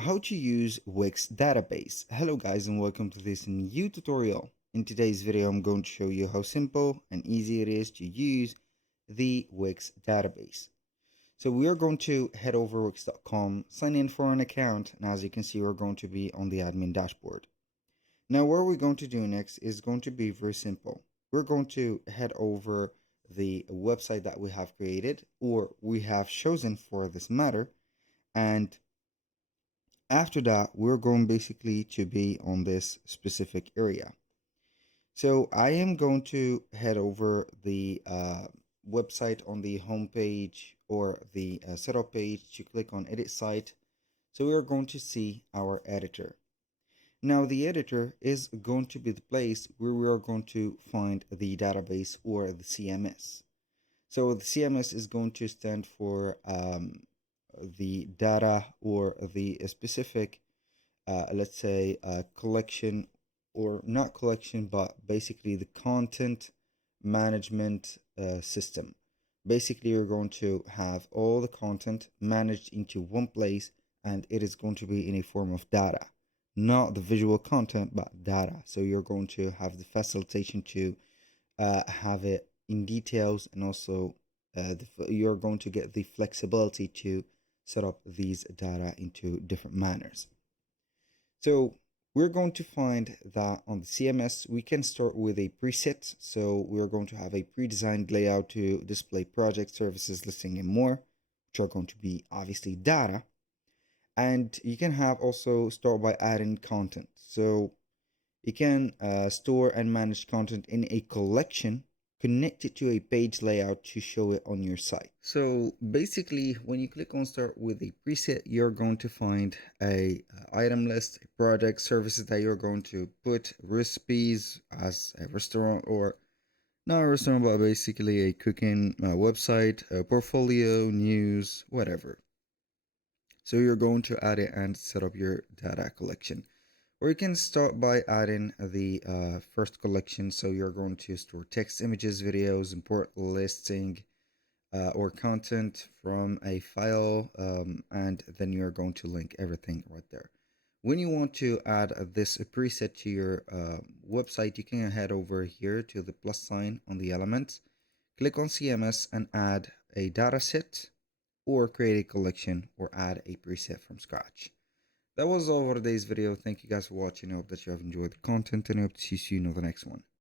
How to use Wix Database. Hello guys and welcome to this new tutorial. In today's video I'm going to show you how simple and easy it is to use the Wix database. So we are going to head over wix.com, sign in for an account, and as you can see we're going to be on the admin dashboard. Now what we're going to do next is going to be very simple. We're going to head over the website that we have created or we have chosen for this matter, and after that we're going basically to be on this specific area. So I am going to head over the website on the home page or the setup page to click on edit site. So we are going to see our editor. Now the editor is going to be the place where we are going to find the database or the CMS. So the CMS is going to stand for the data or the specific, let's say, collection, or not collection, but basically the content management system. Basically, you're going to have all the content managed into one place, and it is going to be in a form of data, not the visual content, but data. So you're going to have the facilitation to have it in details, and also you're going to get the flexibility to set up these data into different manners. So we're going to find that on the CMS, we can start with a preset. So we're going to have a pre-designed layout to display project services, listing, and more, which are going to be obviously data. And you can have also start by adding content. So you can store and manage content in a collection, connect it to a page layout to show it on your site. So basically, when you click on start with a preset, you're going to find a item list, a project, services that you're going to put, recipes as a restaurant, or not a restaurant, but basically a cooking website, a portfolio, news, whatever. So you're going to add it and set up your data collection. Or you can start by adding the first collection. So you're going to store text, images, videos, import listing or content from a file, and then you're going to link everything right there. When you want to add this preset to your website, you can head over here to the plus sign on the element, click on CMS and add a data set, or create a collection, or add a preset from scratch. That was all for today's video. Thank you guys for watching. I hope that you have enjoyed the content, and I hope to see you in the next one.